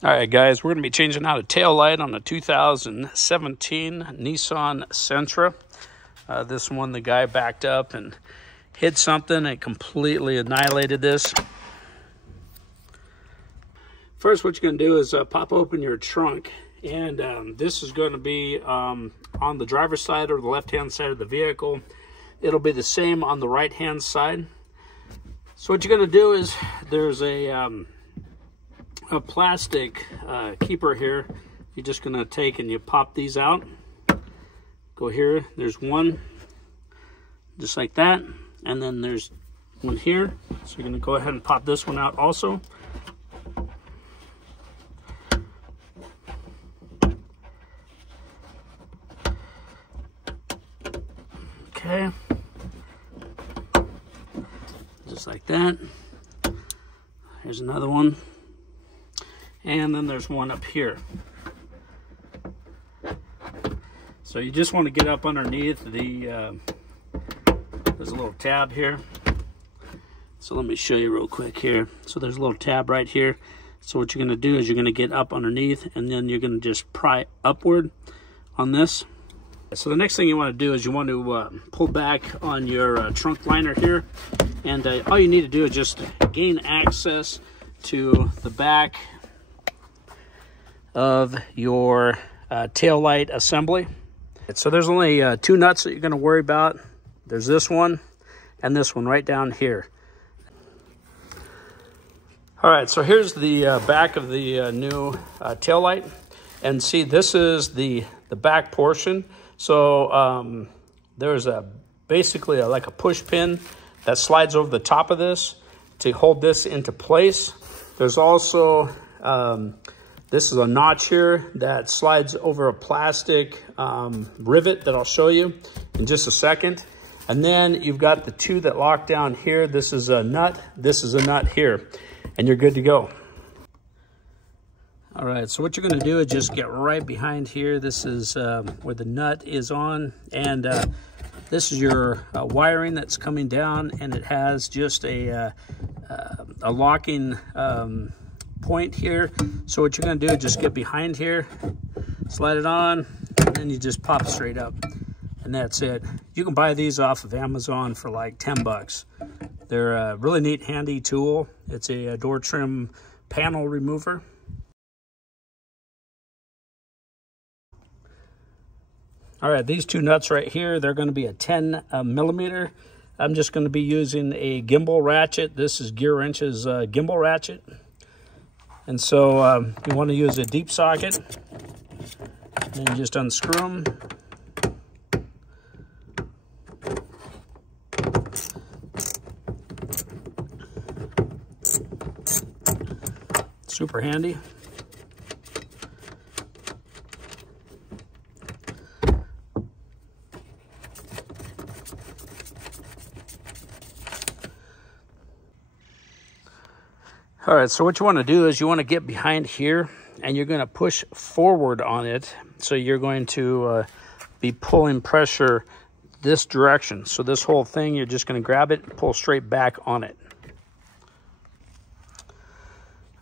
All right, guys, we're going to be changing out a tail light on a 2017 Nissan Sentra. This one, the guy backed up and hit something. It completely annihilated this. First, what you're going to do is pop open your trunk. And this is going to be on the driver's side or the left-hand side of the vehicle. It'll be the same on the right-hand side. So what you're going to do is there's a plastic keeper here. You're just going to take and you pop these out. Go here. There's one, just like that. And then there's one here. So you're going to go ahead and pop this one out also. Okay, just like that. Here's another one, and then there's one up here. So you just want to get up underneath the there's a little tab here. So let me show you real quick here. So there's a little tab right here. So what you're going to do is you're going to get up underneath, and then you're going to just pry upward on this. So the next thing you want to do is you want to pull back on your trunk liner here, and all you need to do is just gain access to the back of your tail light assembly. So there's only two nuts that you're going to worry about. There's this one and this one right down here. All right, so here's the back of the new tail light, and see, this is the back portion. So there's basically like a push pin that slides over the top of this to hold this into place. There's also, this is a notch here that slides over a plastic rivet that I'll show you in just a second. And then you've got the two that lock down here. This is a nut, this is a nut here, and you're good to go. All right, so what you're going to do is just get right behind here. This is where the nut is on, and this is your wiring that's coming down, and it has just a locking point here. So what you're going to do is just get behind here, slide it on, and then you just pop straight up, and that's it. You can buy these off of Amazon for like 10 bucks. They're a really neat, handy tool. It's a door trim panel remover. All right, these two nuts right here, they're going to be a 10 millimeter. I'm just going to be using a gimbal ratchet. This is Gear Wrench's gimbal ratchet. And so you want to use a deep socket. And just unscrew them. Super handy. All right, so what you want to do is you want to get behind here, and you're going to push forward on it. So you're going to be pulling pressure this direction. So this whole thing, you're just going to grab it and pull straight back on it.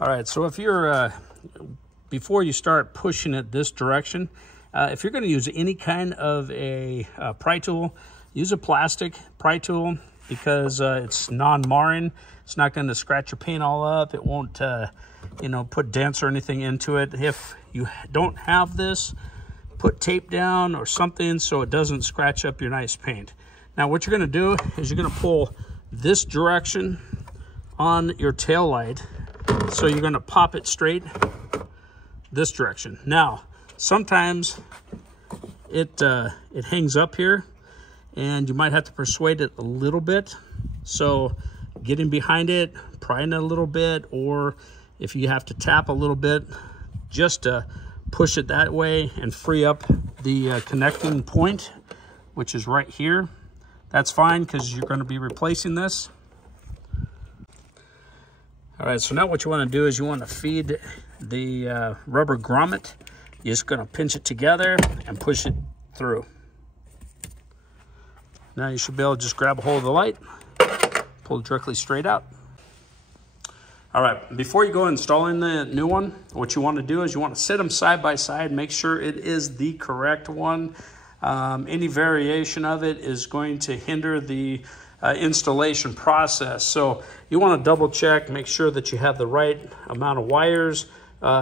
All right, so if you're, before you start pushing it this direction, if you're going to use any kind of a pry tool, use a plastic pry tool, because it's non-marring. It's not going to scratch your paint all up. It won't, you know, put dents or anything into it. If you don't have this, put tape down or something so it doesn't scratch up your nice paint. Now, what you're going to do is you're going to pull this direction on your tail light. So you're going to pop it straight this direction. Now, sometimes it hangs up here, and you might have to persuade it a little bit. So getting behind it, prying it a little bit, or if you have to tap a little bit, just push it that way and free up the connecting point, which is right here. That's fine, because you're going to be replacing this. All right, so now what you want to do is you want to feed the rubber grommet. You're just going to pinch it together and push it through. Now you should be able to just grab a hold of the light, pull it directly straight out. All right, before you go installing the new one, what you want to do is you want to set them side by side, make sure it is the correct one. Any variation of it is going to hinder the installation process. So you want to double check, make sure that you have the right amount of wires,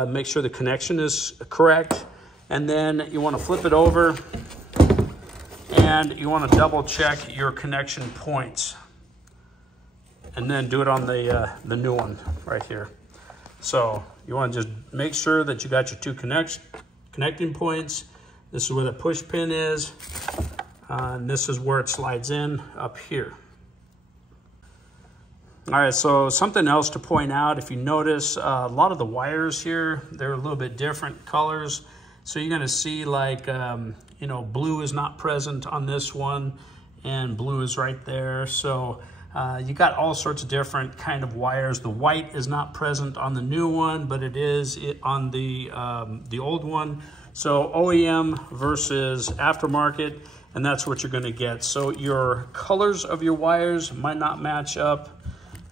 make sure the connection is correct, and then you want to flip it over and you want to double check your connection points, and then do it on the new one right here. So you want to just make sure that you got your two connecting points. This is where the push pin is, and this is where it slides in up here. All right, so something else to point out, if you notice, a lot of the wires here, they're a little bit different colors. So you're gonna see like, you know, blue is not present on this one, and blue is right there. So you got all sorts of different kind of wires. The white is not present on the new one, but it is on the old one. So OEM versus aftermarket, and that's what you're gonna get. So your colors of your wires might not match up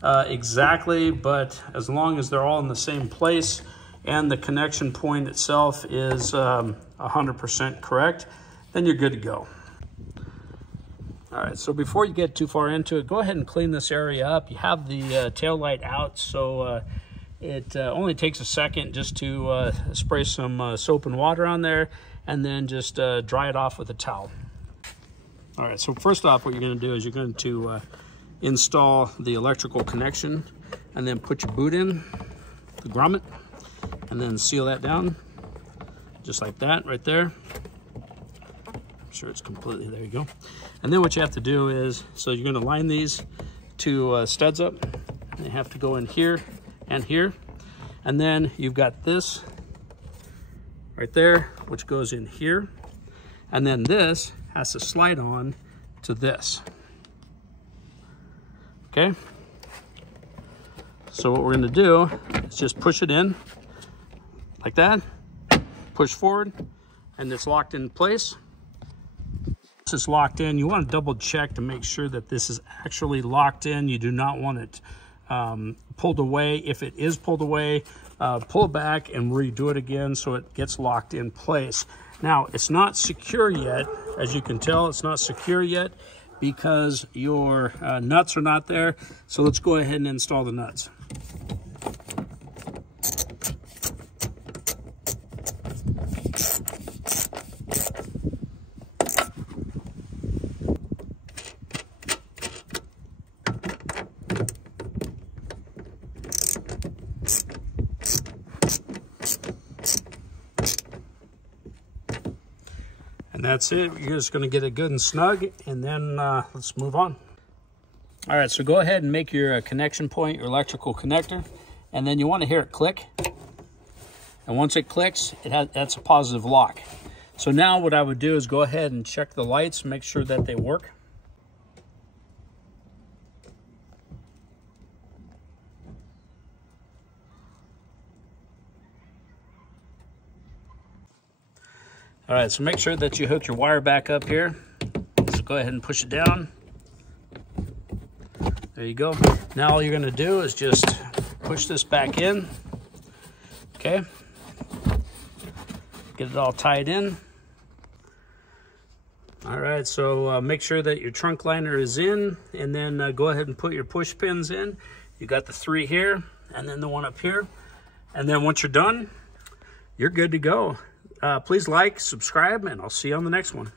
exactly, but as long as they're all in the same place and the connection point itself is 100% correct, then you're good to go. All right, so before you get too far into it, go ahead and clean this area up. You have the tail light out, so it only takes a second just to spray some soap and water on there, and then just dry it off with a towel. All right, so first off, what you're gonna do is you're going to install the electrical connection, and then put your boot in, the grommet, and then seal that down, just like that right there. I'm sure it's completely, there you go. And then what you have to do is, so you're gonna line these two studs up, and they have to go in here and here. And then you've got this right there, which goes in here. And then this has to slide on to this. Okay, so what we're going to do is just push it in like that, push forward, and it's locked in place. This is locked in. You want to double check to make sure that this is actually locked in. You do not want it pulled away. If it is pulled away, pull it back and redo it again so it gets locked in place. Now, it's not secure yet. As you can tell, it's not secure yet, because your nuts are not there. So let's go ahead and install the nuts. And that's it. You're just going to get it good and snug, and then let's move on. All right, so go ahead and make your connection point, your electrical connector, and then you want to hear it click. And once it clicks, that's a positive lock. So now what I would do is go ahead and check the lights, make sure that they work. All right, so make sure that you hook your wire back up here. So go ahead and push it down. There you go. Now all you're gonna do is just push this back in, okay? Get it all tied in. All right, so make sure that your trunk liner is in, and then go ahead and put your push pins in. You got the 3 here, and then the 1 up here. And then once you're done, you're good to go. Please like, subscribe, and I'll see you on the next one.